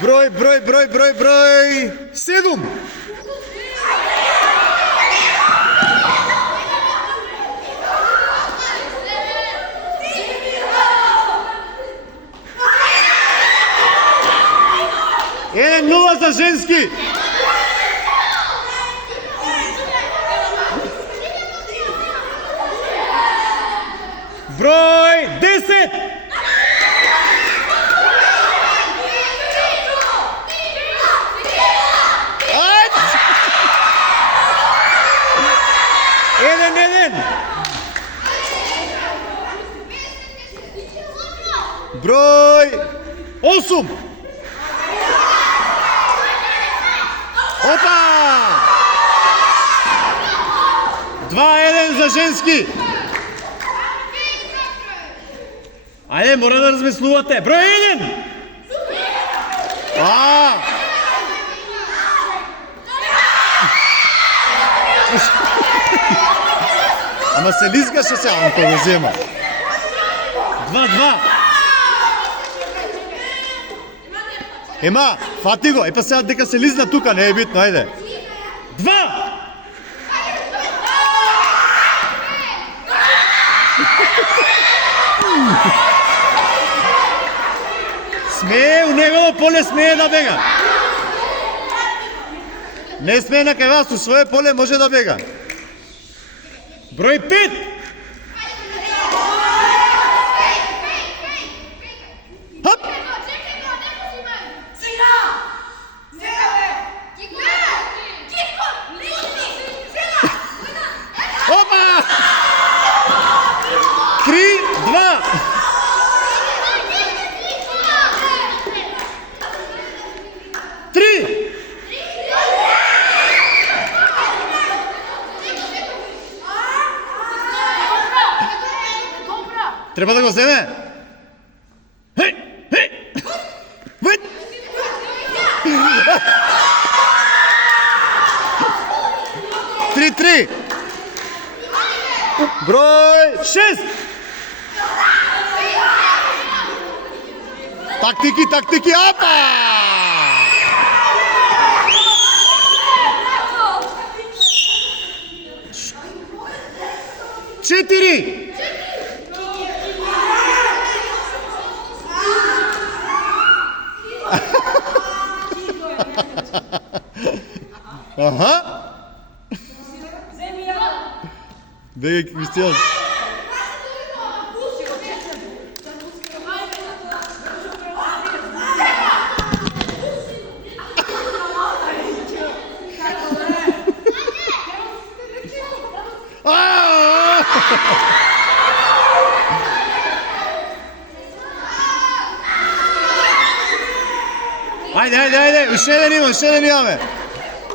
Број 7. Еден 0 за женски. Број 10. Еден. Број 8. Опа! 2-1 за женски. Ајде, мора да размислувате. Број 1. Ама се лизгаше сега, ама кој го зема. 2-2. Ема, фати го. Епа сега дека се лизна тука, не е битно, ајде. 2. Смее, у негово поле смее да бега. Не смее на кај вас, у своје поле може да бега. Број 5. Хоп! Опа! 3-2. Треба да го земе. Хеј! 3-3. Број 6. Тактики, апа! 4. Аха. Бега Кристијан. Ајде, уште еден имаме.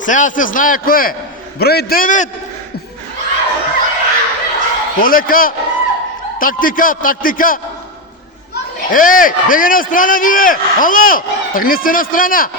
Сега се знае кој е. Број 9. Полека. Тактика. Еј, бега на страна, вие! Ало! Так не сте на страна!